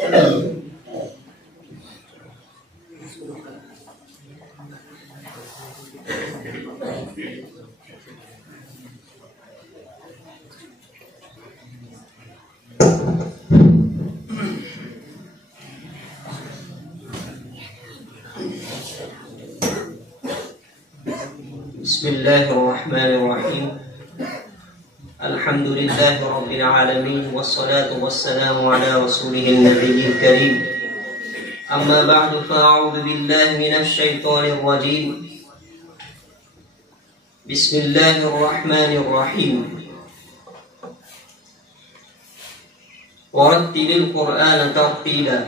بسم الله الرحمن الرحيم. الحمد لله رب العالمين، والصلاة والسلام على رسوله النبي الكريم. أما بعد، فأعوذ بالله من الشيطان الرجيم. بسم الله الرحمن الرحيم. ورتل القرآن ترتيلا.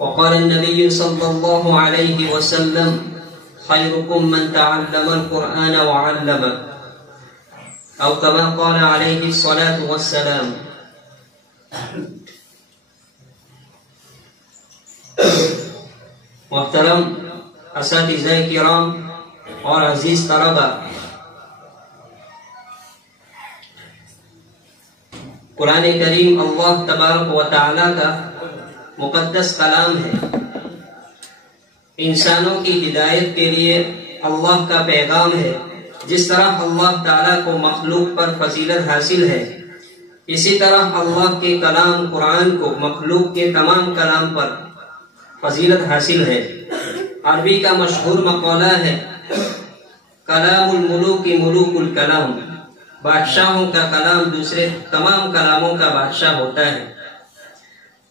وقال النبي صلى الله عليه وسلم: خيركم من تعلم القرآن وعلمه، أو كما قال عليه الصلاة والسلام. محترم اساتذہ کرام اور عزیز طلبہ، قرآن کریم اللہ تبارک و تعالی کا مقدس کلام ہے۔ انسانوں کی ہدایت کے لیے اللہ کا پیغام ہے۔ جس طرح اللہ تعالیٰ کو مخلوق پر فضیلت حاصل ہے، اسی طرح اللہ کے کلام قرآن کو مخلوق کے تمام کلام پر فضیلت حاصل ہے۔ عربی کا مشہور مقولہ ہے: کلام الملوک ملوک الکلام، بادشاہوں کا کلام دوسرے تمام کلاموں کا بادشاہ ہوتا ہے۔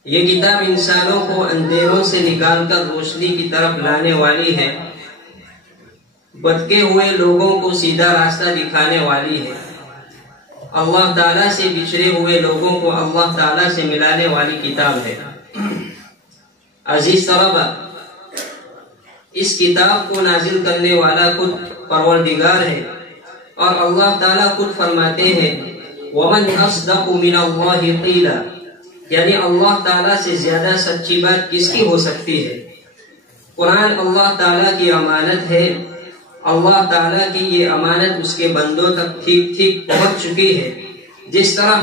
یہ کتاب انسانوں کو اندھیروں سے نکال کر روشنی کی طرف لانے والی ہے، بھٹکے ہوئے لوگوں کو سیدھا راستہ دکھانے والی ہے، اللہ تعالیٰ سے بچھڑے ہوئے لوگوں کو اللہ تعالیٰ سے ملانے والی کتاب ہے۔ عزیز طلبہ، اس کتاب کو نازل کرنے والا خود پروردگار ہے، اور اللہ تعالیٰ خود فرماتے ہیں: وَمَنْ أَصْدَقُ مِنَ اللَّهِ قِيلًا، یعنی اللہ تعالیٰ سے زیادہ سچی بات کس کی ہو سکتی ہے۔ قرآن اللہ تعالیٰ کی امانت ہے۔ اللہ تعالیٰ کی یہ امانت اس کے بندوں تک ٹھیک ٹھیک پہنچ چکی ہے۔ جس طرح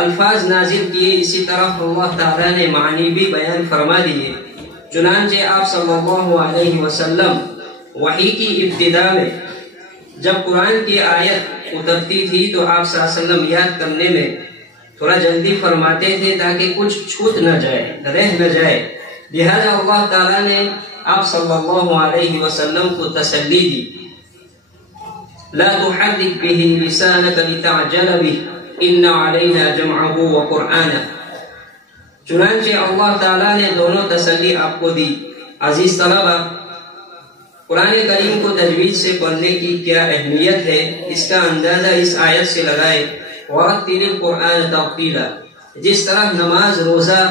الفاظ نازل کیے، اسی طرح اللہ تعالیٰ نے معنی بھی بیان فرما دیے۔ چنانچہ آپ صلی اللہ علیہ وسلم وحی کی ابتدا میں جب قرآن کی آیت اترتی تھی تو آپ صلی اللہ علیہ وسلم یاد کرنے میں تھوڑا جلدی فرماتے تھے تاکہ کچھ چھوٹ نہ جائے، رہ نہ جائے۔ لہذا اللہ تعالیٰ نے آپ صلی اللہ علیہ وسلم کو تسلی دی: لا تحرک به لسانک لتعجل به ان علینا جمعه وقرآنه۔ چنانچہ اللہ تعالیٰ نے دونوں تسلی آپ کو دی۔ عزیز طلبہ، قرآن کریم کو تجوید سے پڑھنے کی کیا اہمیت ہے، اس کا اندازہ اس آیت سے لگائے: وَرَتِّلِ الْقُرْآنَ تَرْتِيلًا۔ جس طرح نماز، روزہ،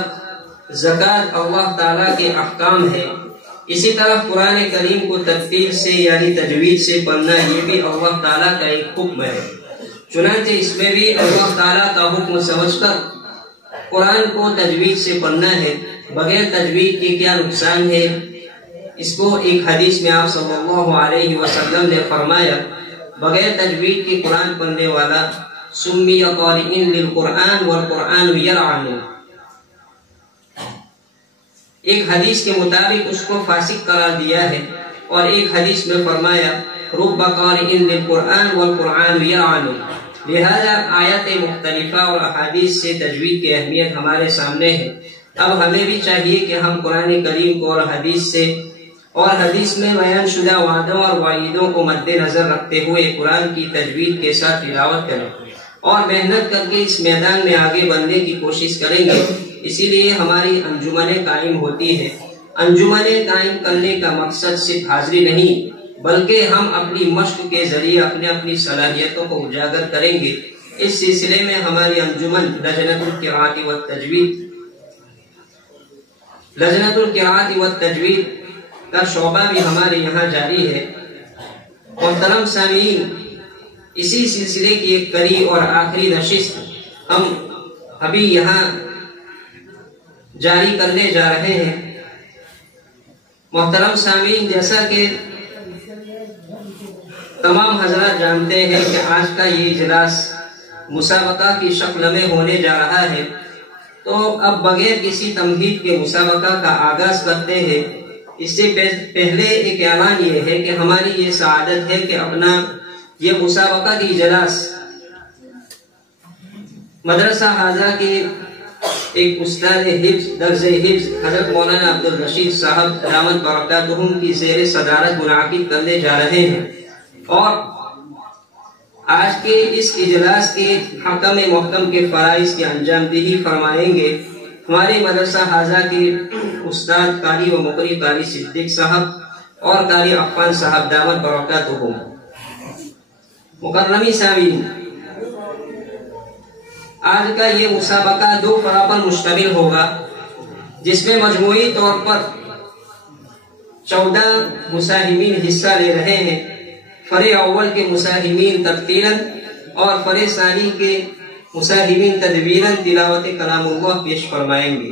زکوٰۃ اللہ تعالیٰ کے احکام ہے، اسی طرح قرآن کریم کو ترتیل سے یعنی تجوید سے پڑھنا یہ بھی اللہ تعالیٰ کا ایک حکم ہے۔ چنانچہ اس میں بھی اللہ تعالیٰ کا حکم سمجھ کر قرآن کو تجوید سے پڑھنا ہے۔ بغیر تجوید کے کیا نقصان ہے، اس کو ایک حدیث میں آپ صلی اللہ علیہ وسلم نے فرمایا: بغیر تجوید کے قرآن پڑھنے والا سمی قارئ للقرآن والقرآن یلعن۔ ایک حدیث کے مطابق اس کو فاسق قرار دیا ہے، اور ایک حدیث میں فرمایا: رب قارئ للقرآن والقرآن یلعن۔ لہذا آیات مختلفہ اور احادیث سے تجوید کی اہمیت ہمارے سامنے ہے۔ اب ہمیں بھی چاہیے کہ ہم قرآن کریم کو اور حدیث میں بیان شدہ وعدوں اور وعیدوں کو مد نظر رکھتے ہوئے قرآن کی تجوید کے ساتھ تلاوت کریں اور محنت کر کے اس میدان میں آگے بڑھنے کی کوشش کریں گے۔ اسی لیے ہماری انجمنیں قائم ہوتی ہیں۔ انجمنیں قائم کرنے کا مقصد صرف حاضری نہیں، بلکہ ہم اپنی مشق کے ذریعے اپنی صلاحیتوں کو اجاگر کریں گے۔ اس سلسلے میں ہماری انجمن لجنۃ القراءۃ والتجوید کا شعبہ بھی ہمارے یہاں جاری ہے۔ محترم سامعین، اسی سلسلے کی ایک کڑی اور آخری نشست ہم ابھی یہاں جاری کرنے جا رہے ہیں۔ محترم سامعین، جیسا کہ تمام حضرات جانتے ہیں کہ آج کا یہ اجلاس مسابقہ کی شکل میں ہونے جا رہا ہے۔ تو اب بغیر کسی تمہید کے مسابقہ کا آغاز کرتے ہیں۔ اس سے پہلے ایک اعلان یہ ہے کہ ہماری یہ سعادت ہے کہ اپنا یہ مسابقہ کی اجلاس مدرسہ حاضہ کے ایک استاد حفظ درس حفظ حضرت مولانا عبدالرشید صاحب دامت برکاتہم کی زیر صدارت منعقد کرنے جا رہے ہیں، اور آج کے اس اجلاس کے حکم محکم کے فرائض کی انجام دہی فرمائیں گے ہمارے مدرسہ حاضہ کے استاد قاری و مقری قاری صدیق صاحب اور قاری عفان صاحب دامت برکاتہم۔ مکرمی سامعین، آج کا یہ مسابقہ 2 فرع پر مشتمل ہوگا، جس میں مجموعی طور پر 14 مساہمین حصہ لے رہے ہیں۔ فرع اول کے مساہمین ترتیلاً اور فرع ثانی کے مساہمین تدویراً تلاوت کلام اللہ پیش فرمائیں گے۔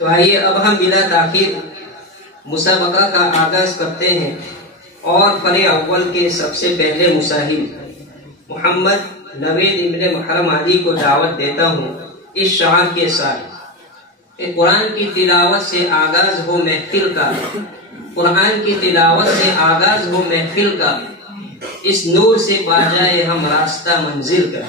تو آئیے اب ہم بلا تاخیر مسابقہ کا آغاز کرتے ہیں، اور فرع اول کے سب سے پہلے مساہم محمد نوید ابن محرم علی کو دعوت دیتا ہوں اس شعار کے ساتھ کہ قرآن کی تلاوت سے آغاز ہو محفل کا، قرآن کی تلاوت سے آغاز ہو محفل کا، اس نور سے پا جائے ہم راستہ منزل کا۔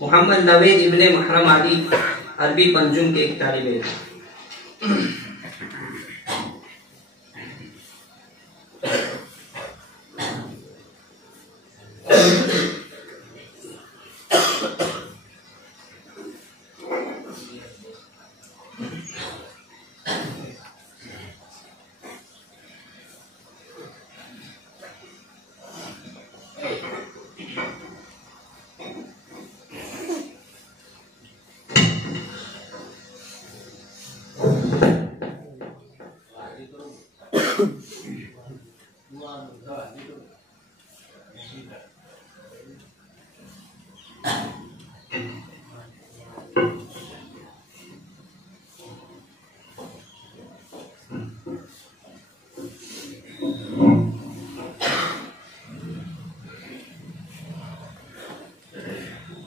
محمد نوید ابن محرم علی عربی پنجم کے ایک طالب علم۔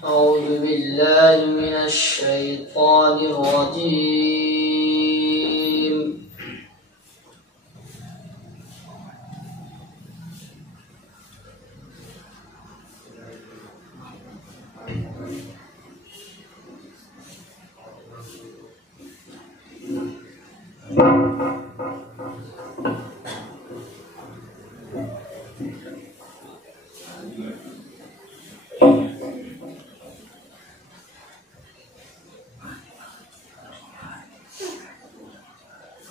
أعوذ بالله من الشيطان الرجيم.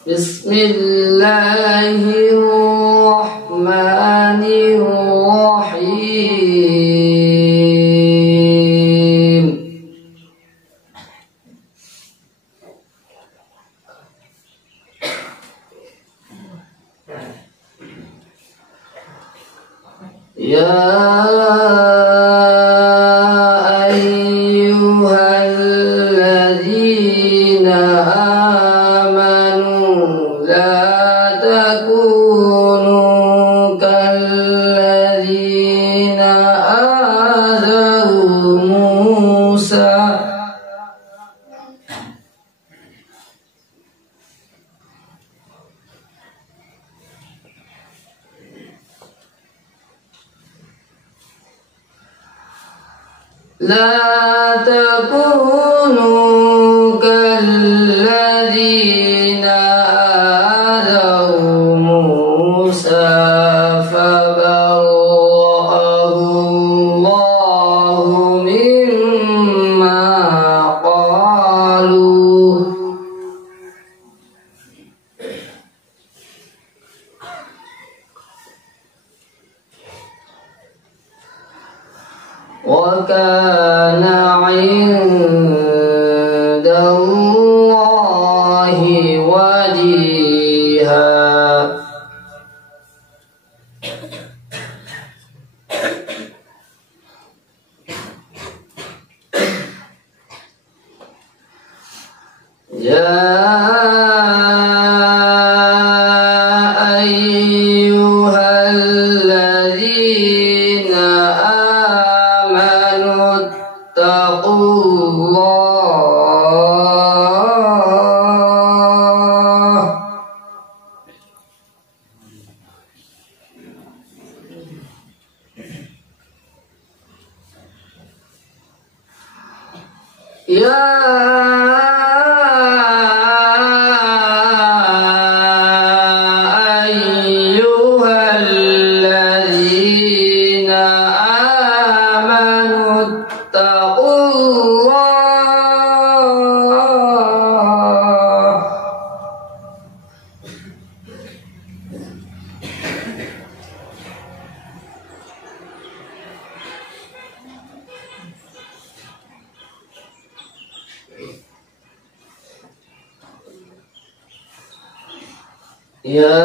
بسم الله الرحمن الرحيم. يا أيها الذين لا تكونوا كالذين آذوا موسى فبرأه الله مما قالوا وكان عند الله وجيها. يا أيها الذين آمنوا اتقوا الله يا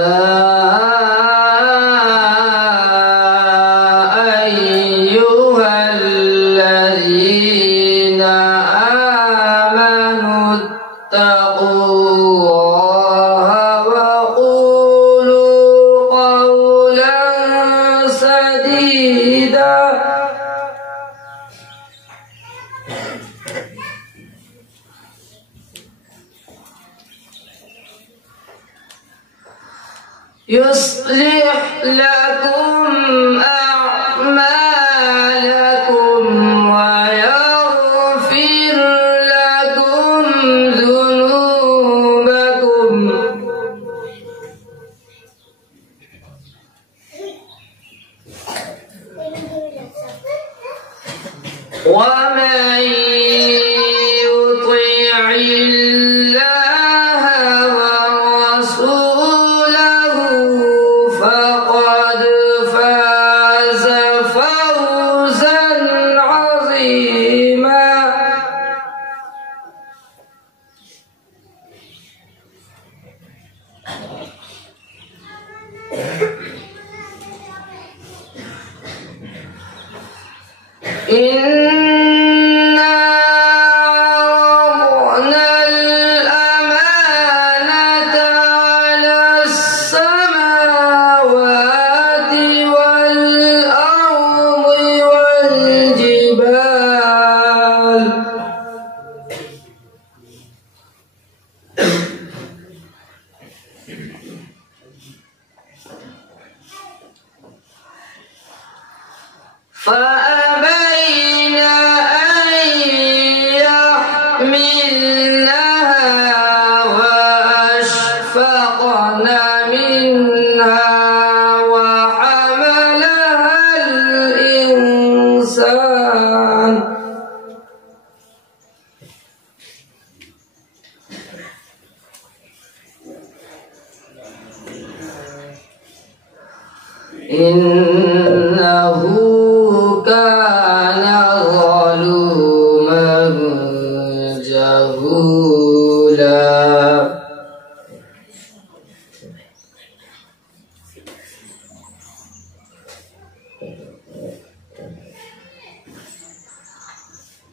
أيها الذين آمنوا اتقوا الله وقولوا قولا سديدا يصلح لكم أعمالكم ويغفر لكم ذنوبكم ومن يطع الله ورسوله فقد فاز فوزا عظيما. إنا عرضنا الأمانة على السماوات والأرض والجبال فأبين أن يحملنها وأشفقن منها وحملها الإنسان إنه كان ظلوما جهولا.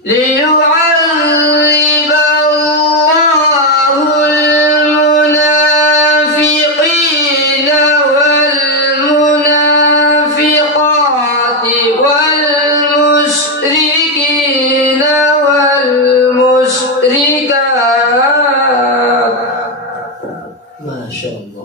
ليعذب الله المنافقين والمنافقات والمشركين والمشركات. ما شاء الله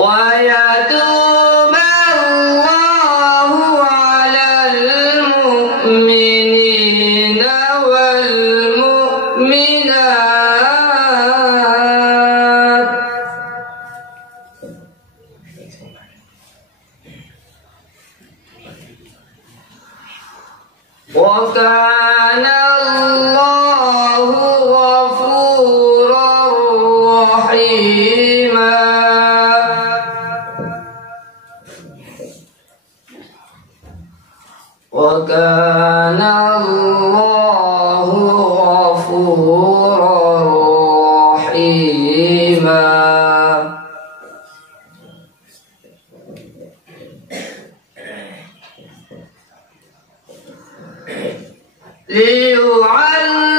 ويتوب الله على المؤمنين والمؤمنات وكان الله غفورا رحيما. الله غفورا رحيما. ليعذب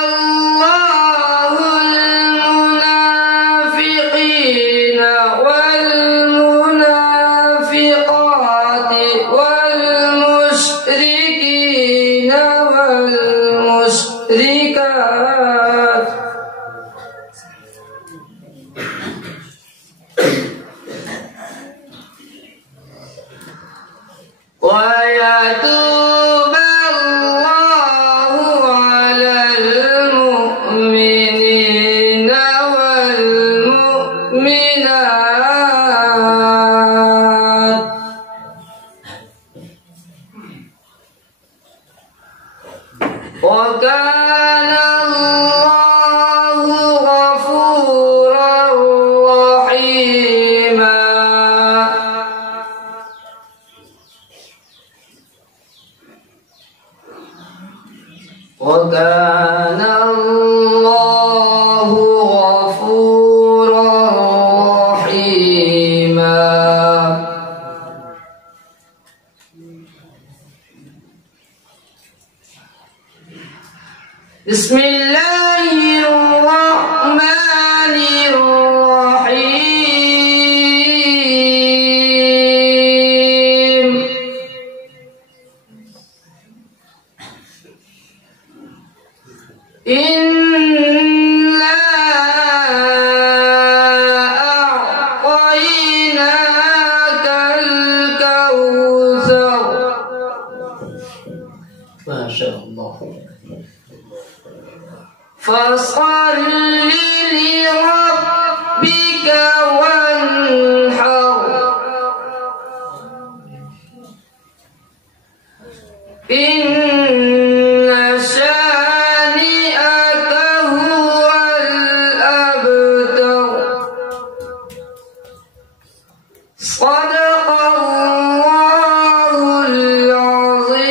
الله المنافقين والمنافقات والمشركين والمشركات ويتوب الله على المؤمنين والمؤمنات وكان الله غفورا رحيما. وكان الله غفورا رحيما. بسم الله الرحمن الرحيم. إنا أعطيناك الكوثر. ما شاء الله. فصل لربك وانحر. إن شانئك هو الأبتر. صدق الله العظيم.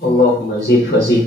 Allahumma zid fazid.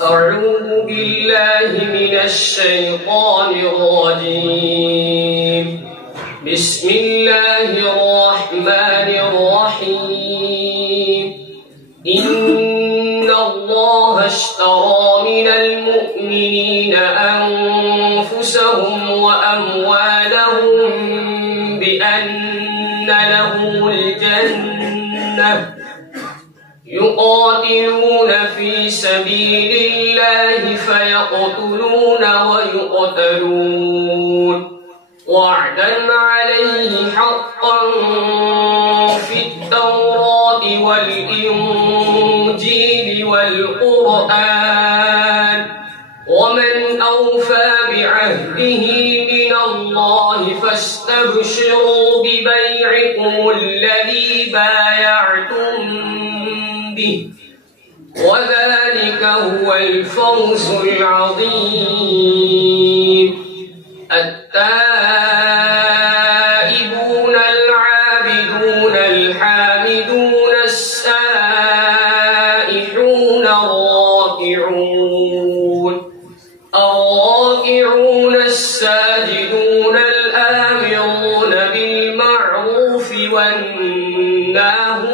أعوذ بالله من الشيطان الرجيم. بسم الله الرحمن الرحيم. إن الله اشترى من المؤمنين أنفسهم وأموالهم بأن لهم الجنة يقاتلون في سبيل الله فيقتلون ويقتلون وعدا عليه حقا في التوراة والإنجيل والقرآن ومن أوفى بعهده من الله فاستبشروا ببيعكم الذي بايعتم به وذلك هو الفوز العظيم. التائبون العابدون الحامدون السائحون الراكعون الساجدون الآمرون بالمعروف والناهون